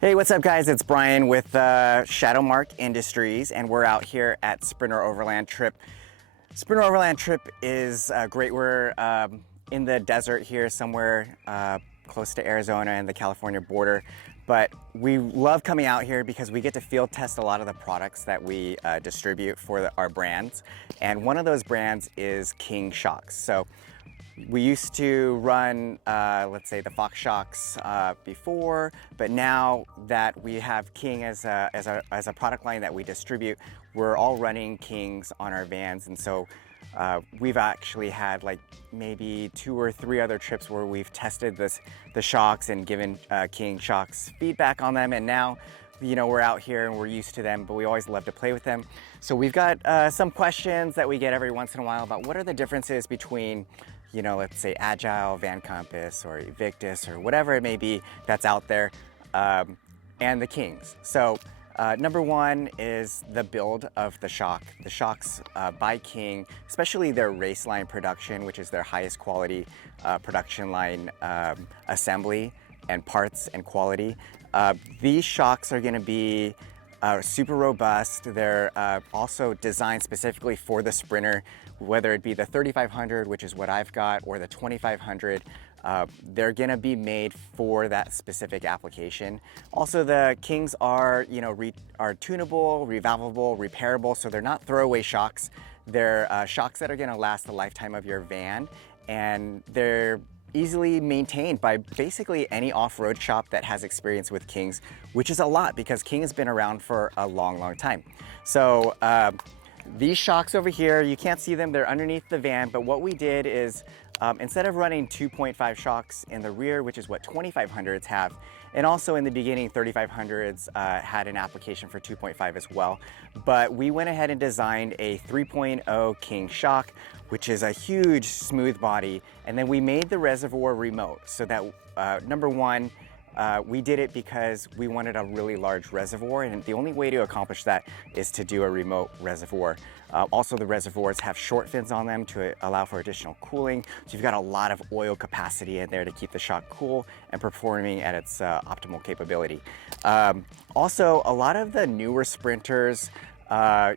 Hey, what's up guys? It's Brian with SHADOWMARQ Industries, and we're out here at Sprinter Overland Trip. Sprinter Overland Trip is great. We're in the desert here somewhere close to Arizona and the California border, but we love coming out here because we get to field test a lot of the products that we distribute for our brands, and one of those brands is King shocks. So we used to run, let's say, the Fox shocks before, but now that we have King as a product line that we distribute, we're all running Kings on our vans. And so we've actually had like maybe 2 or 3 other trips where we've tested the shocks and given King shocks feedback on them. And now, you know, we're out here and we're used to them, but we always love to play with them. So we've got some questions that we get every once in a while about what are the differences between, you know, let's say Agile, Van Compass, or Evictus, or whatever it may be that's out there, and the Kings. So number one is the build of the shock. The shocks by King, especially their race line production, which is their highest quality production line assembly and parts and quality. These shocks are gonna be super robust. They're also designed specifically for the Sprinter, whether it be the 3500, which is what I've got, or the 2500. They're gonna be made for that specific application. Also, the Kings are, you know, are tunable, revalvable, repairable, so they're not throwaway shocks. They're shocks that are gonna last the lifetime of your van, and they're easily maintained by basically any off-road shop that has experience with Kings, which is a lot because King has been around for a long time. So these shocks over here, you can't see them, they're underneath the van, but what we did is instead of running 2.5 shocks in the rear, which is what 2500s have, and also in the beginning 3500s had an application for 2.5 as well, but we went ahead and designed a 3.0 King shock, which is a huge smooth body, and then we made the reservoir remote so that number one, we did it because we wanted a really large reservoir, and the only way to accomplish that is to do a remote reservoir. Also, the reservoirs have short fins on them to allow for additional cooling, so you've got a lot of oil capacity in there to keep the shock cool and performing at its optimal capability. Also, a lot of the newer Sprinters,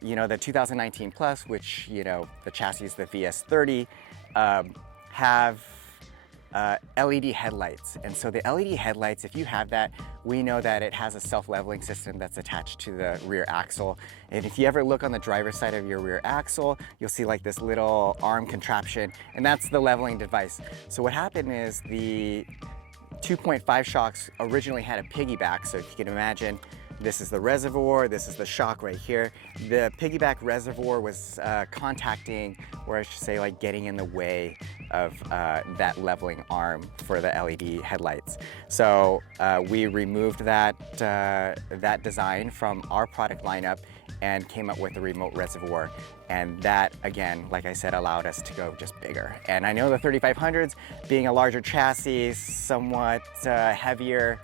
you know, the 2019 Plus, which, you know, the chassis is the VS30, have LED headlights. And so the LED headlights, if you have that, we know that it has a self-leveling system that's attached to the rear axle. And if you ever look on the driver's side of your rear axle, you'll see like this little arm contraption, and that's the leveling device. So what happened is the 2.5 shocks originally had a piggyback. So if you can imagine, this is the reservoir, this is the shock right here. The piggyback reservoir was contacting, or I should say like getting in the way of that leveling arm for the LED headlights. So we removed that design from our product lineup and came up with a remote reservoir. And that, again, like I said, allowed us to go just bigger. And I know the 3500s, being a larger chassis, somewhat heavier,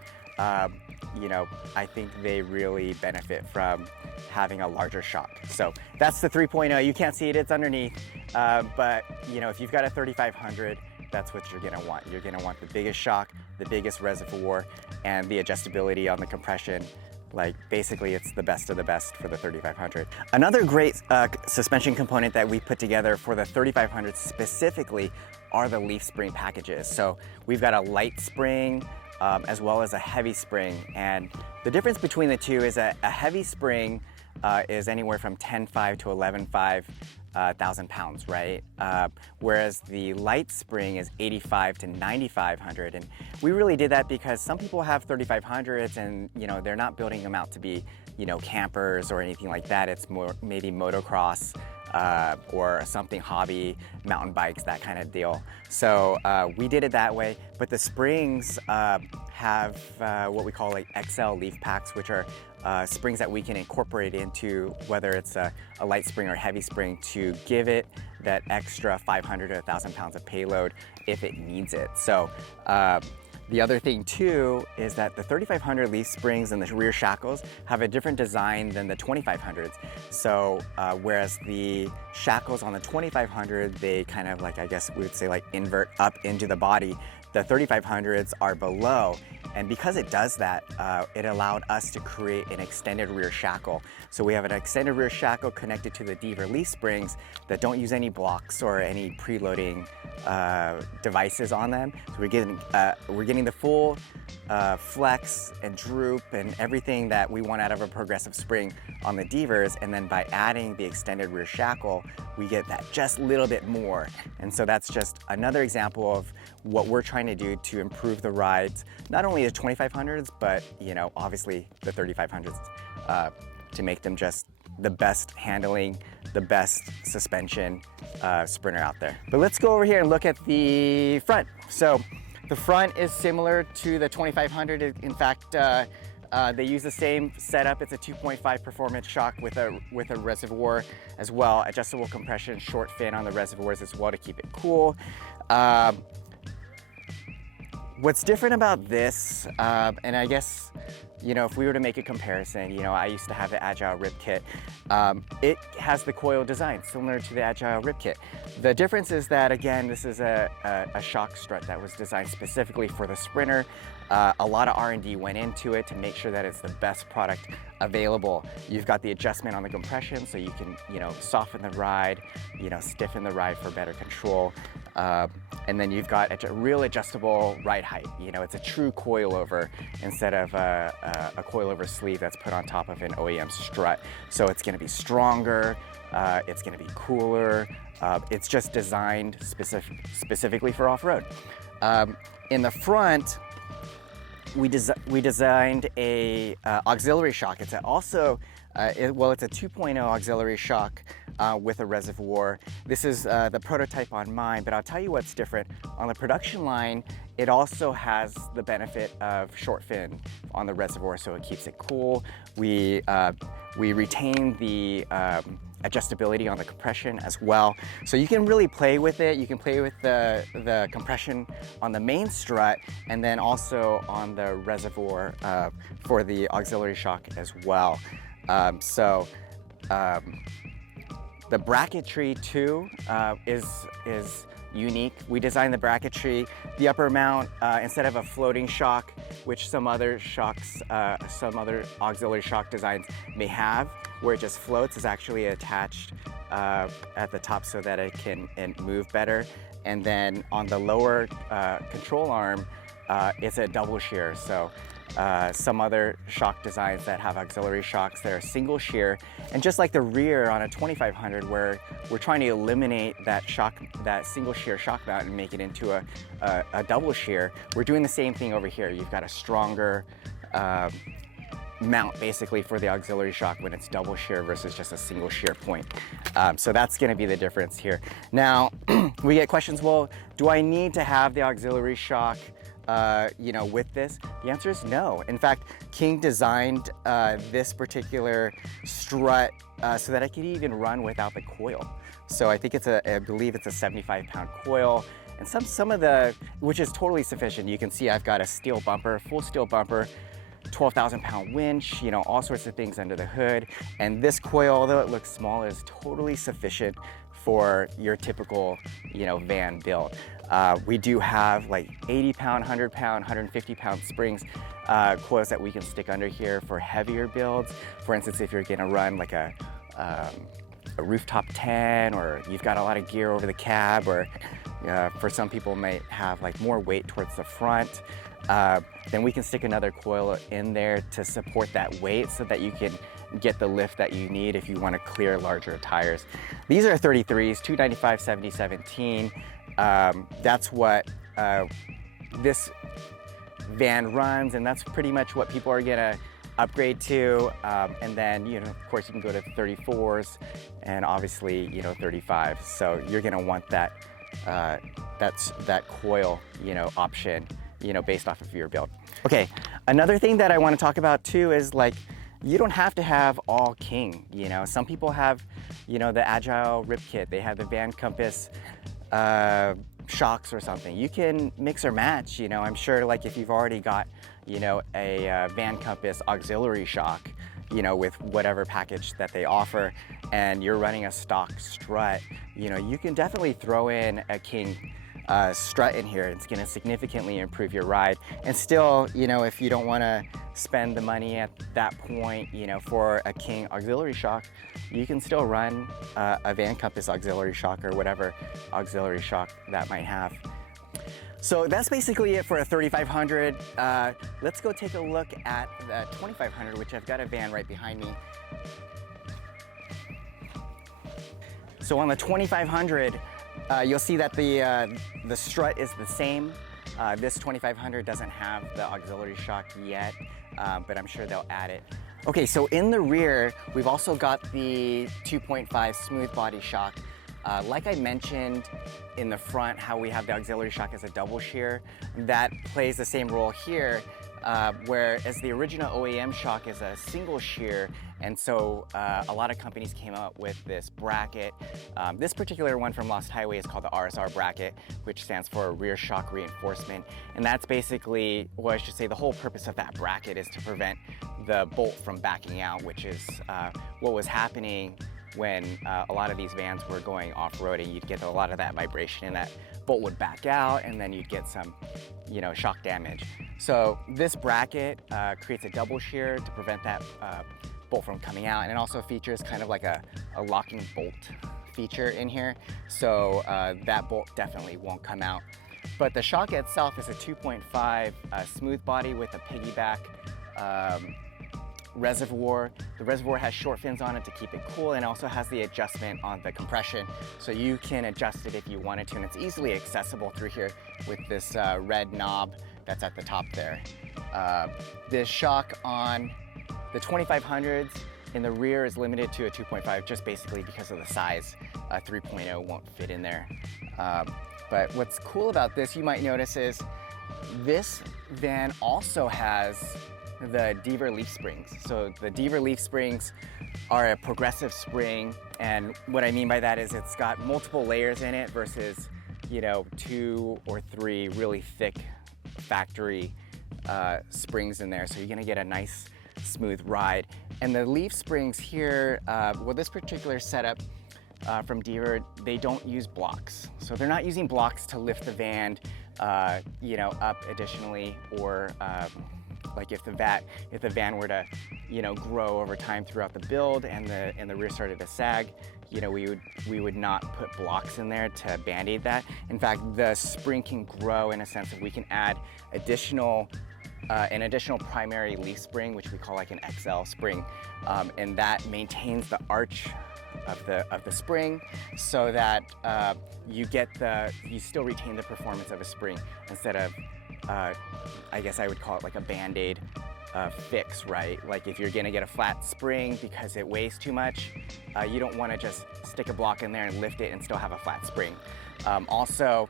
you know, I think they really benefit from having a larger shock. So that's the 3.0. You can't see it, it's underneath. But you know, if you've got a 3500, that's what you're gonna want. You're gonna want the biggest shock, the biggest reservoir, and the adjustability on the compression. Like basically it's the best of the best for the 3500. Another great suspension component that we put together for the 3500 specifically are the leaf spring packages. So we've got a light spring, as well as a heavy spring. And the difference between the two is that a heavy spring is anywhere from 10.5 to 11.5 thousand pounds, right? Whereas the light spring is 85 to 9,500. And we really did that because some people have 3500s and, you know, they're not building them out to be, you know, campers or anything like that. It's more maybe motocross, or something hobby, mountain bikes, that kind of deal. So we did it that way, but the springs have what we call like XL leaf packs, which are springs that we can incorporate into whether it's a light spring or heavy spring to give it that extra 500 to 1,000 pounds of payload if it needs it. So the other thing too is that the 3500 leaf springs and the rear shackles have a different design than the 2500s. So whereas the shackles on the 2500, they kind of like, I guess we would say like invert up into the body, the 3500s are below. And because it does that, it allowed us to create an extended rear shackle. So we have an extended rear shackle connected to the DEAVER leaf springs that don't use any blocks or any preloading devices on them. So we're getting the full flex and droop and everything that we want out of a progressive spring on the DEAVERs, and then by adding the extended rear shackle, we get that just a little bit more. And so that's just another example of what we're trying to do to improve the rides, not only the 2500s, but obviously the 3500s, to make them just the best handling, the best suspension Sprinter out there. But let's go over here and look at the front. So the front is similar to the 2500. In fact, they use the same setup. It's a 2.5 performance shock with a reservoir as well. Adjustable compression, short fin on the reservoirs as well to keep it cool. What's different about this, and I guess, if we were to make a comparison, I used to have the Agile Rip Kit. It has the coil design similar to the Agile Rip Kit. The difference is that, again, this is a shock strut that was designed specifically for the Sprinter. A lot of R&D went into it to make sure that it's the best product available. You've got the adjustment on the compression, so you can, soften the ride, stiffen the ride for better control. And then you've got a real adjustable ride height. It's a true coilover instead of a coilover sleeve that's put on top of an OEM strut. So it's gonna be stronger, it's gonna be cooler. It's just designed specifically for off-road. In the front, we designed a auxiliary shock. It's also, it's a 2.0 auxiliary shock with a reservoir. This is the prototype on mine, but I'll tell you what's different. On the production line, it also has the benefit of short fin on the reservoir, so it keeps it cool. We retain the adjustability on the compression as well. So you can really play with it. You can play with the compression on the main strut and then also on the reservoir for the auxiliary shock as well. The bracketry too is unique. We designed the bracketry, the upper mount, instead of a floating shock, which some other shocks, some other auxiliary shock designs may have, where it just floats, is actually attached at the top so that it can move better. And then on the lower control arm, it's a double shear. So some other shock designs that have auxiliary shocks, they're single shear. And just like the rear on a 2500, where we're trying to eliminate that single shear shock mount and make it into a double shear, we're doing the same thing over here. You've got a stronger mount basically for the auxiliary shock when it's double shear versus just a single shear point. So that's gonna be the difference here. Now, we get questions, well, do I need to have the auxiliary shock with this? The answer is no. In fact, King designed this particular strut so that I could even run without the coil. So I think I believe it's a 75-pound coil, and some of which is totally sufficient. You can see I've got a steel bumper, full steel bumper, 12,000-pound winch, all sorts of things under the hood. And this coil, although it looks small, is totally sufficient for your typical, van build. We do have like 80-pound, 100-pound, 150-pound springs, coils that we can stick under here for heavier builds. For instance, if you're gonna run like a rooftop 10, or you've got a lot of gear over the cab, or for some people might have like more weight towards the front, then we can stick another coil in there to support that weight so that you can get the lift that you need if you want to clear larger tires. These are 33s, 295 7017. That's what this van runs, and that's pretty much what people are gonna upgrade to. And then, of course, you can go to 34s and obviously, 35s. So you're gonna want that coil, option, based off of your build. Okay, another thing that I want to talk about too is you don't have to have all King. Some people have, the Agile Rip Kit. They have the Van Compass shocks or something. You can mix or match. I'm sure if you've already got, a Van Compass auxiliary shock, with whatever package that they offer, and you're running a stock strut, you can definitely throw in a King strut in here. It's gonna significantly improve your ride. And still, you know, if you don't wanna spend the money at that point, you know, for a King auxiliary shock, you can still run a Van Compass auxiliary shock or whatever auxiliary shock that might have. So that's basically it for a 3500. Let's go take a look at the 2500, which I've got a van right behind me. So on the 2500, you'll see that the strut is the same. This 2500 doesn't have the auxiliary shock yet, but I'm sure they'll add it. Okay, so in the rear, we've also got the 2.5 smooth body shock. Like I mentioned in the front, how we have the auxiliary shock as a double shear, that plays the same role here, whereas the original OEM shock is a single shear, and so a lot of companies came up with this bracket. This particular one from Lost Highway is called the RSR bracket, which stands for rear shock reinforcement, and that's basically, well, I should say the whole purpose of that bracket is to prevent the bolt from backing out, which is what was happening when a lot of these vans were going off-roading. You'd get a lot of that vibration and that bolt would back out, and then you'd get some, you know, shock damage. So this bracket creates a double shear to prevent that bolt from coming out, and it also features kind of like a locking bolt feature in here, so that bolt definitely won't come out. But the shock itself is a 2.5 smooth body with a piggyback reservoir. The reservoir has short fins on it to keep it cool, and also has the adjustment on the compression, so you can adjust it if you wanted to, and it's easily accessible through here with this red knob that's at the top there. This shock on the 2500s in the rear is limited to a 2.5, just basically because of the size. 3.0 won't fit in there. But what's cool about this, you might notice, is this van also has the DEAVER leaf springs. So the DEAVER leaf springs are a progressive spring, and what I mean by that is it's got multiple layers in it versus, you know, 2 or 3 really thick factory springs in there. So you're gonna get a nice smooth ride. And the leaf springs here, well, this particular setup from DEAVER, they don't use blocks. So they're not using blocks to lift the van, you know, up additionally, or like if the van were to, you know, grow over time throughout the build and the rear started to sag, you know, we would not put blocks in there to band-aid that. In fact, the spring can grow in a sense that we can add an additional primary leaf spring, which we call like an XL spring, and that maintains the arch of the spring, so that you still retain the performance of a spring instead of, I guess I would call it like a band-aid fix, right? Like if you're gonna get a flat spring because it weighs too much, you don't wanna just stick a block in there and lift it and still have a flat spring. Also,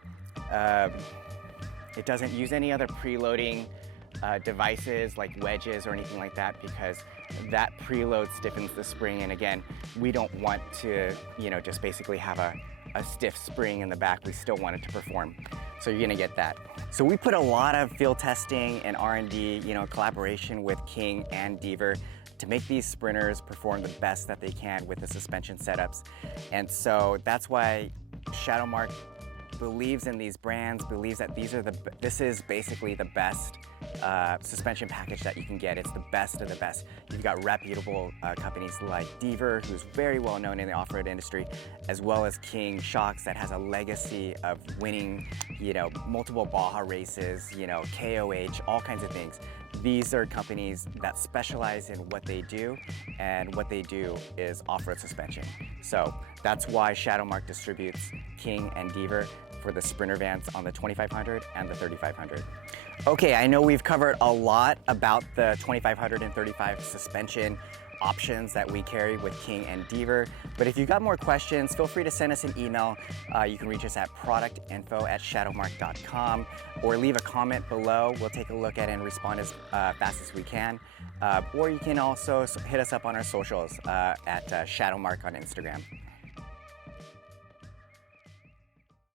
it doesn't use any other preloading devices like wedges or anything like that, because that preload stiffens the spring, and again, we don't want to, you know, just basically have a stiff spring in the back. We still want it to perform, so you're gonna get that. So we put a lot of field testing and R&D, you know, collaboration with King and DEAVER to make these Sprinters perform the best that they can with the suspension setups. And so that's why SHADOWMARQ believes in these brands, believes that this is basically the best suspension package that you can get. It's the best of the best. You've got reputable companies like DEAVER, who's very well known in the off-road industry, as well as King Shocks, that has a legacy of winning, you know, multiple Baja races, you know, KOH, all kinds of things. These are companies that specialize in what they do, and what they do is off-road suspension. So that's why SHADOWMARQ distributes King and DEAVER for the Sprinter vans on the 2500 and the 3500. Okay, I know we've covered a lot about the 2500 and 35 suspension options that we carry with King and DEAVER, but if you've got more questions, feel free to send us an email. You can reach us at productinfo@shadowmarq.com, or leave a comment below. We'll take a look at it and respond as fast as we can. Or you can also hit us up on our socials at SHADOWMARQ on Instagram.